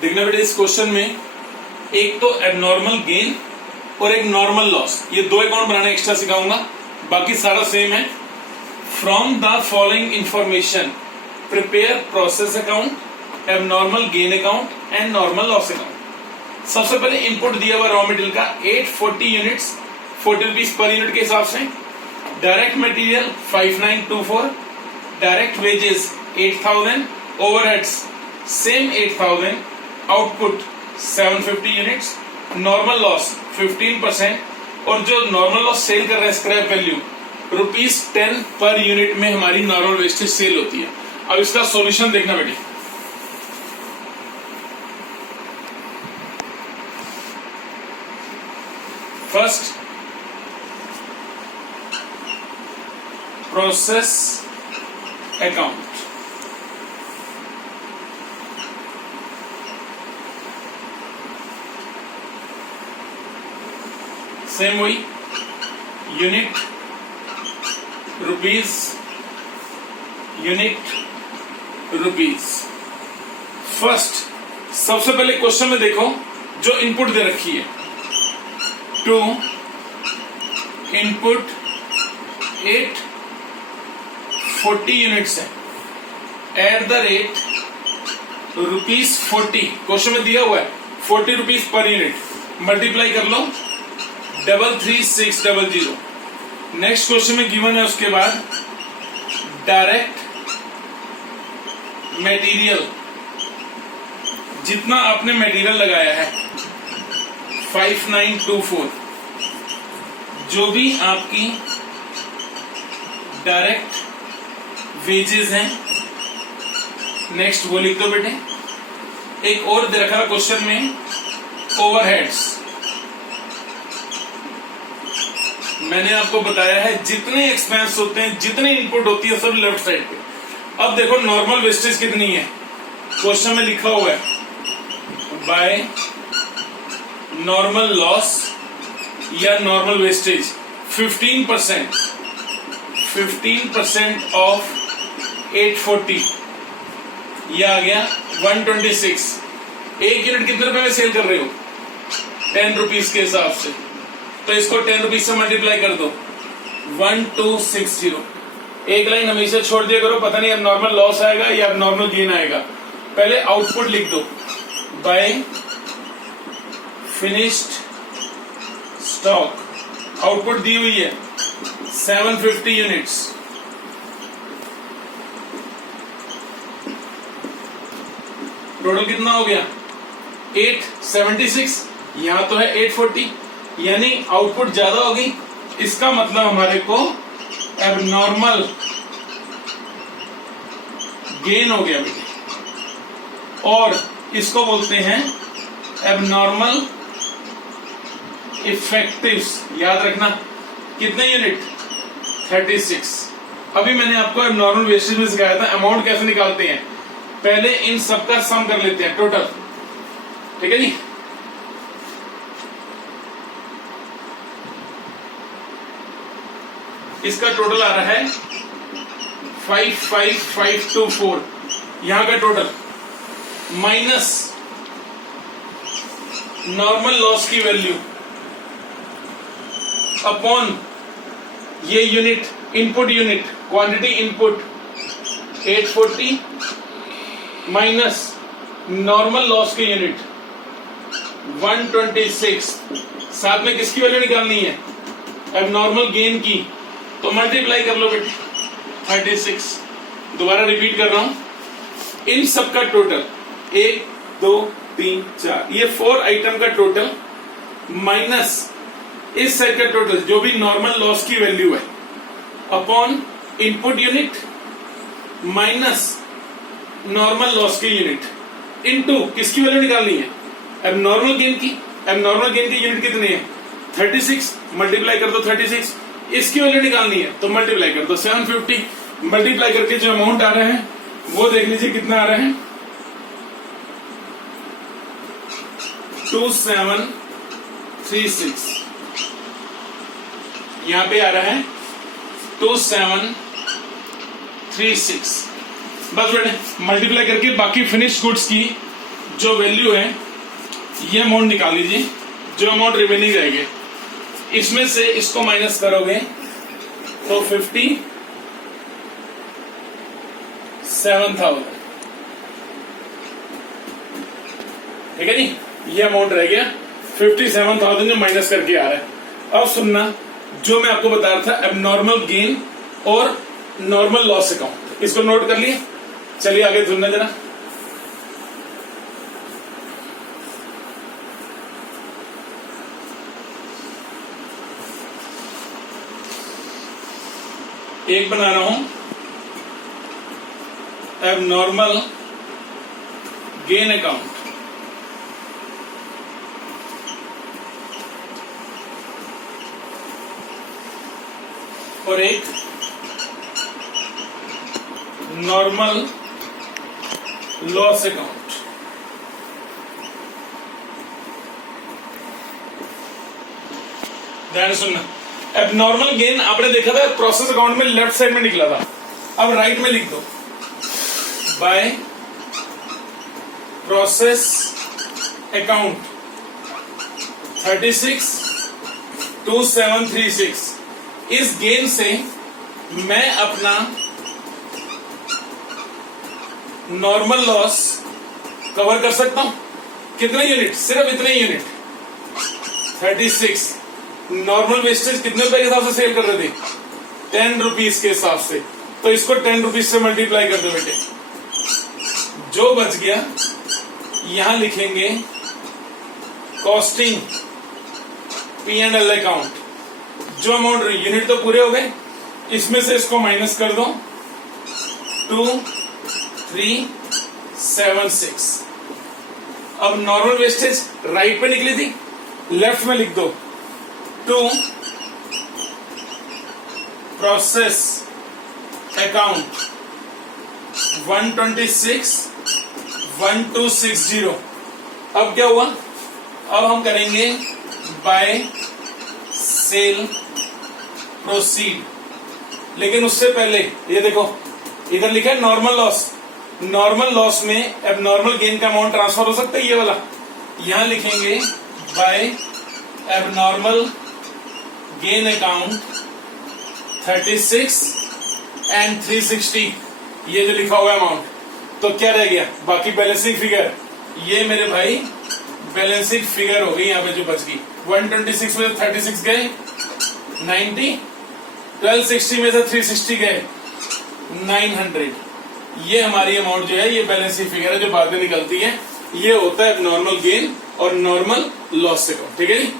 देखना बेटा इस क्वेश्चन में एक तो एबनॉर्मल गेन और एक नॉर्मल लॉस, ये दो अकाउंट बनाना एक्स्ट्रा सिखाऊंगा, बाकी सारा सेम है। From the following information prepare process account, abnormal gain account and normal loss account. सबसे पहले इनपुट दिया हुआ रॉ मटेरियल का 840 यूनिट्स 40 रुपीज पर यूनिट के हिसाब से, direct material 5924, direct wages 8000, overheads same 8000, output 750 units, normal loss 15%, और जो नॉर्मल लॉस सेल कर रहे हैं स्क्रैप वैल्यू ₹10 पर यूनिट में हमारी नॉर्मल वेस्टेज सेल होती है। अब इसका सॉल्यूशन देखना बेटी। फर्स्ट प्रोसेस अकाउंट, सेम वही unit rupees, unit rupees. First सबसे पहले क्वेश्चन में देखो जो इनपुट दे रखी है, टू इनपुट 840 यूनिट्स है एट द रेट ₹40, क्वेश्चन में दिया हुआ है 40 रुपीज पर यूनिट, मल्टीप्लाई कर लो 33600। नेक्स्ट क्वेश्चन में गिवन है उसके बाद डायरेक्ट मटेरियल, जितना आपने मटेरियल लगाया है 5924, जो भी आपकी डायरेक्ट वेजेस हैं, नेक्स्ट वो लिख दो बेटे। एक और दे रखा क्वेश्चन में ओवरहेड्स, मैंने आपको बताया है जितने एक्सपेंस होते हैं, जितनी इनपुट होती है सब लेफ्ट साइड पे। अब देखो नॉर्मल वेस्टेज कितनी है, क्वेश्चन में लिखा हुआ है बाय नॉर्मल लॉस या नॉर्मल वेस्टेज 15% ऑफ 840, यह आ गया 126। एक यूनिट कितने रुपए में सेल कर रहे हो, 10 रुपीज के हिसाब से, तो इसको 10 रुपीज से मल्टीप्लाई कर दो 1260। एक लाइन हमेशा छोड़ दिया करो, पता नहीं अब नॉर्मल लॉस आएगा या अब नॉर्मल गेन आएगा। पहले आउटपुट लिख दो बाय फिनिश्ड स्टॉक, आउटपुट दी हुई है 750 यूनिट्स, टोटल कितना हो गया 876, यहां तो है 840, यानी आउटपुट ज्यादा होगी, इसका मतलब हमारे को एबनॉर्मल गेन हो गया बेटे, और इसको बोलते हैं एबनॉर्मल इफेक्टिव्स। याद रखना कितने यूनिट 36। अभी मैंने आपको एबनॉर्मल वेस्टेज में सिखाया था अमाउंट कैसे निकालते हैं, पहले इन सबका सम कर लेते हैं टोटल, ठीक है जी। इसका टोटल आ रहा है 55524, यहां का टोटल माइनस नॉर्मल लॉस की वैल्यू अपॉन ये unit, input unit, quantity input 840 minus normal loss के यूनिट 126, साथ में किसकी वैल्यू निकालनी है, एबनॉर्मल गेन की, तो मल्टीप्लाई कर लो बेटे 36। दोबारा रिपीट कर रहा हूं, इन सब का टोटल 1 2 3 4, ये 4 आइटम का टोटल माइनस इस साइड का टोटल जो भी नॉर्मल लॉस की वैल्यू है upon input unit minus normal loss के यूनिट इनटू किसकी वैल्यू निकालनी है, एबनॉर्मल गेन की। एबनॉर्मल गेन की यूनिट कितनी है 36, मल्टीप्लाई कर दो 36, इसकी वैल्यू निकालनी है तो मल्टीप्लाई कर दो 750। मल्टीप्लाई करके जो अमाउंट आ रहा है वो देख लीजिए कितना आ रहा है 2736, यहां पे आ रहा है 2736। बस बेटे मल्टीप्लाई करके बाकी फिनिश गुड्स की जो वैल्यू है ये अमाउंट निकाल लीजिए, जो अमाउंट रिमेनिंग रहेगी इसमें से इसको माइनस करोगे तो 57,000, ठीक है जी। ये अमाउंट रह गया 57,000 जो माइनस करके आ रहा है। अब सुनना, जो मैं आपको बता रहा था एबनॉर्मल गेन और नॉर्मल लॉस अकाउंट, इसको नोट कर लिए। चलिए आगे सुनना जरा। एक बना रहा हूं एबनॉर्मल गेन अकाउंट, और एक नॉर्मल लॉस अकाउंट। ध्यान से सुनना, एबनॉर्मल गेन आपने देखा था प्रोसेस अकाउंट में लेफ्ट साइड में निकला था, अब राइट में लिख दो बाय प्रोसेस अकाउंट 362736। इस गेन से मैं अपना नॉर्मल लॉस कवर कर सकता हूं। कितने यूनिट? सिर्फ इतने यूनिट 36। नॉर्मल वेस्टेज कितने रुपए के हिसाब से सेल कर रहे थे? 10 रुपीज के हिसाब से, तो इसको 10 रुपीज से मल्टीप्लाई कर दो बेटे। जो बच गया यहां लिखेंगे कॉस्टिंग P&L अकाउंट। जो अमाउंट यूनिट तो पूरे हो गए, इसमें से इसको माइनस कर दो 2376। अब नॉर्मल वेस्टेज राइट पे निकली थी, लेफ्ट में लिख दो टू प्रोसेस अकाउंट 1261260। अब क्या हुआ? अब हम करेंगे बाय सेल प्रोसीड, लेकिन उससे पहले ये देखो इधर लिखा है नॉर्मल लॉस। नॉर्मल लॉस में एबनॉर्मल गेन का अमाउंट ट्रांसफर हो सकता है, ये वाला। यहां लिखेंगे by abnormal gain account 36 and 360, ये जो लिखा हुआ अमाउंट। तो क्या रह गया? बाकी बैलेंसिंग फिगर। ये मेरे भाई बैलेंसिंग फिगर हो गई यहां पे जो बच गई। 126 में से 36 गए 90, 1260 में से 360 गए 900। ये हमारी अमाउंट जो है ये बैलेंसिंग फिगर है जो बाद में निकलती है। ये होता है नॉर्मल गेन और नॉर्मल लॉस अकाउंट, ठीक है जी।